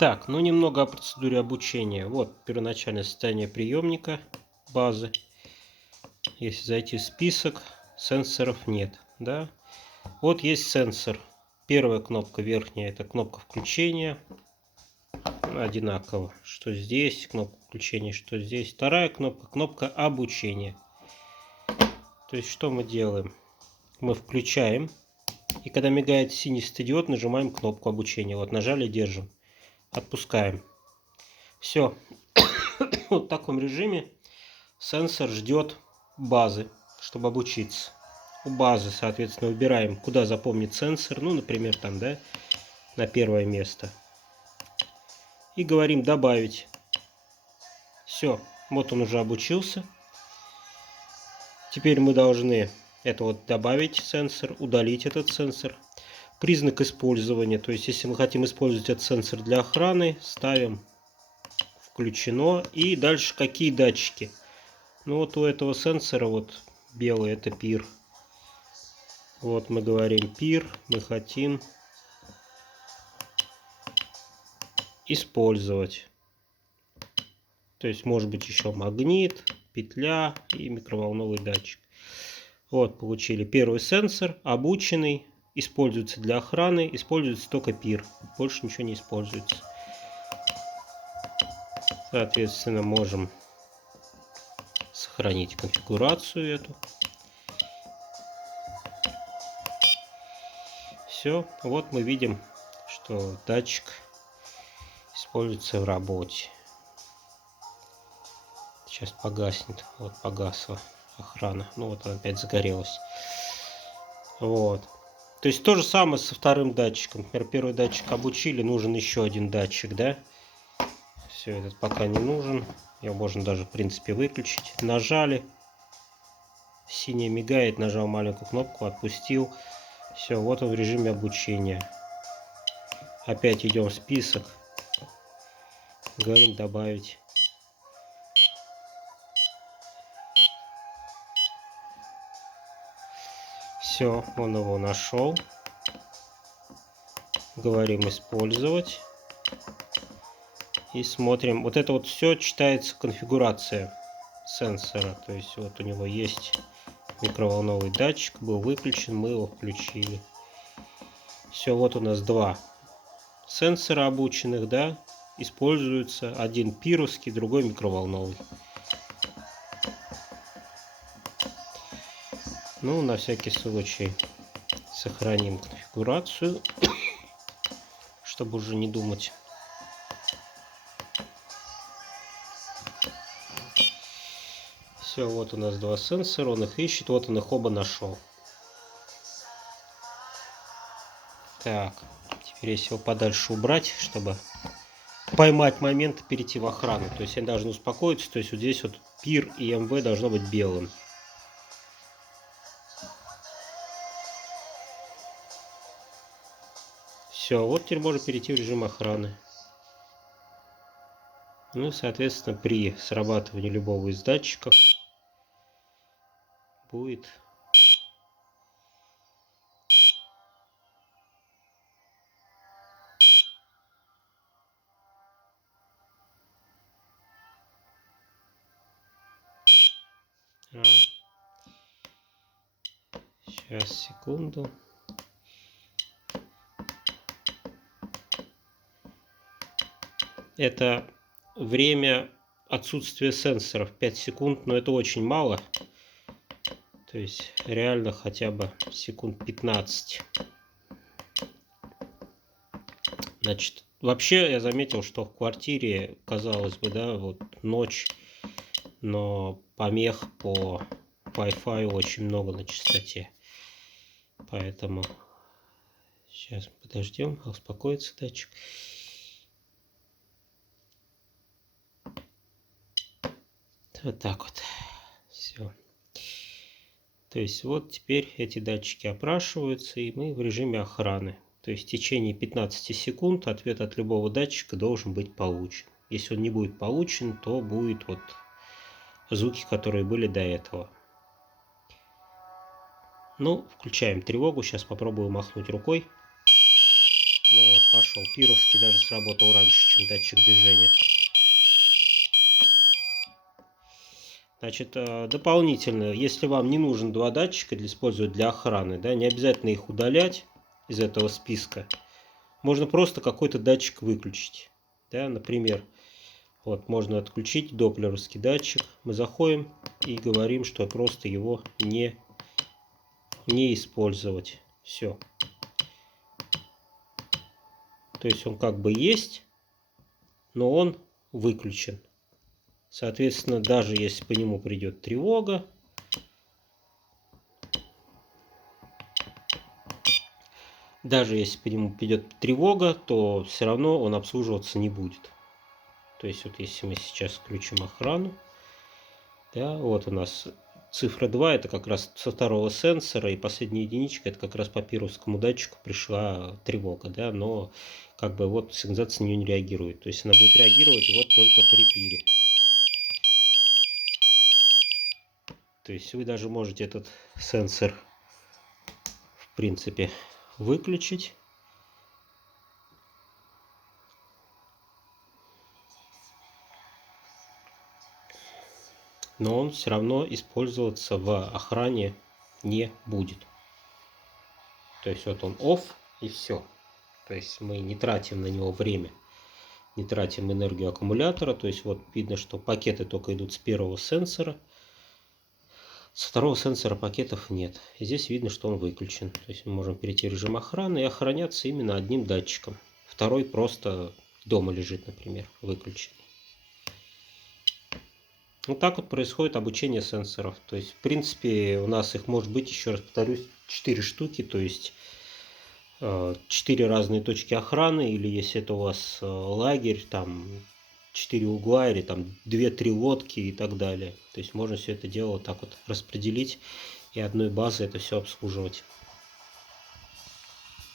Так, ну немного о процедуре обучения. Вот первоначальное состояние приемника базы. Если зайти в список, сенсоров нет, да? Вот есть сенсор. Первая кнопка верхняя — это кнопка включения. Одинаково, что здесь кнопка включения, что здесь. Вторая кнопка — кнопка обучения. То есть что мы делаем? Мы включаем, и когда мигает синий светодиод, нажимаем кнопку обучения. Вот нажали, держим, отпускаем. Все. Вот в таком режиме сенсор ждет базы, чтобы обучиться. У базы, соответственно, выбираем, куда запомнить сенсор. Ну, например, там, да, на первое место. И говорим добавить. Все. Вот он уже обучился. Теперь мы должны это вот добавить сенсор, удалить этот сенсор. Признак использования. То есть, если мы хотим использовать этот сенсор для охраны, ставим включено. И дальше какие датчики. Ну вот у этого сенсора вот белый — это пир. Вот мы говорим пир, мы хотим использовать. То есть может быть еще магнит, петля и микроволновый датчик. Вот получили первый сенсор, обученный, используется для охраны, используется только пир, больше ничего не используется. Соответственно, можем сохранить конфигурацию эту. Все, вот мы видим, что датчик используется в работе. Сейчас погаснет. Вот погасла охрана. Ну вот она опять загорелась. Вот. То есть то же самое со вторым датчиком. Например, первый датчик обучили, нужен еще один датчик, да? Все, этот пока не нужен. Его можно даже, в принципе, выключить. Нажали. Синий мигает, нажал маленькую кнопку, отпустил. Все, вот он в режиме обучения. Опять идем в список. Говорим добавить. Все, он его нашел. Говорим использовать. И смотрим. Вот это вот все читается конфигурация сенсора. То есть вот у него есть микроволновый датчик. Был выключен, мы его включили. Все, вот у нас два сенсора обученных, да, используются. Один пировский, другой микроволновый. Ну, на всякий случай сохраним конфигурацию, чтобы уже не думать. Все, вот у нас два сенсора, он их ищет, вот он их оба нашел. Так, теперь если его подальше убрать, чтобы поймать момент и перейти в охрану. То есть они должны успокоиться, то есть вот здесь вот пир и МВ должно быть белым. Все, вот теперь можно перейти в режим охраны. Ну, соответственно, при срабатывании любого из датчиков будет сейчас, секунду. Это время отсутствия сенсоров 5 секунд, но это очень мало. То есть реально хотя бы секунд 15. Значит, вообще я заметил, что в квартире, казалось бы, да, вот ночь, но помех по Wi-Fi очень много на частоте. Поэтому сейчас подождем, успокоится датчик. Вот так вот. Все. То есть вот теперь эти датчики опрашиваются, и мы в режиме охраны. То есть в течение 15 секунд ответ от любого датчика должен быть получен. Если он не будет получен, то будут вот звуки, которые были до этого. Ну, включаем тревогу. Сейчас попробую махнуть рукой. Ну вот, пошел. Пировский даже сработал раньше, чем датчик движения. Значит, дополнительно, если вам не нужен два датчика использовать для охраны, да, не обязательно их удалять из этого списка. Можно просто какой-то датчик выключить. Да, например, вот можно отключить доплеровский датчик. Мы заходим и говорим, что просто его не использовать. Все. То есть он как бы есть, но он выключен. Соответственно, даже если по нему придет тревога, то все равно он обслуживаться не будет. То есть вот если мы сейчас включим охрану, да, вот у нас цифра 2, это как раз со второго сенсора, и последняя единичка, это как раз по пировскому датчику пришла тревога, да, но как бы вот сигнализация на нее не реагирует. То есть она будет реагировать вот только при пире. То есть вы даже можете этот сенсор, в принципе, выключить. Но он все равно использоваться в охране не будет. То есть вот он off и все. То есть мы не тратим на него время, не тратим энергию аккумулятора. То есть вот видно, что пакеты только идут с первого сенсора. С второго сенсора пакетов нет. И здесь видно, что он выключен. То есть мы можем перейти в режим охраны и охраняться именно одним датчиком. Второй просто дома лежит, например, выключенный. Вот так вот происходит обучение сенсоров. То есть, в принципе, у нас их может быть, еще раз повторюсь, 4 штуки. То есть 4 разные точки охраны. Или если это у вас лагерь, там 4 угла, или там 2-3 лодки и так далее. То есть можно все это дело вот так вот распределить и одной базой это все обслуживать.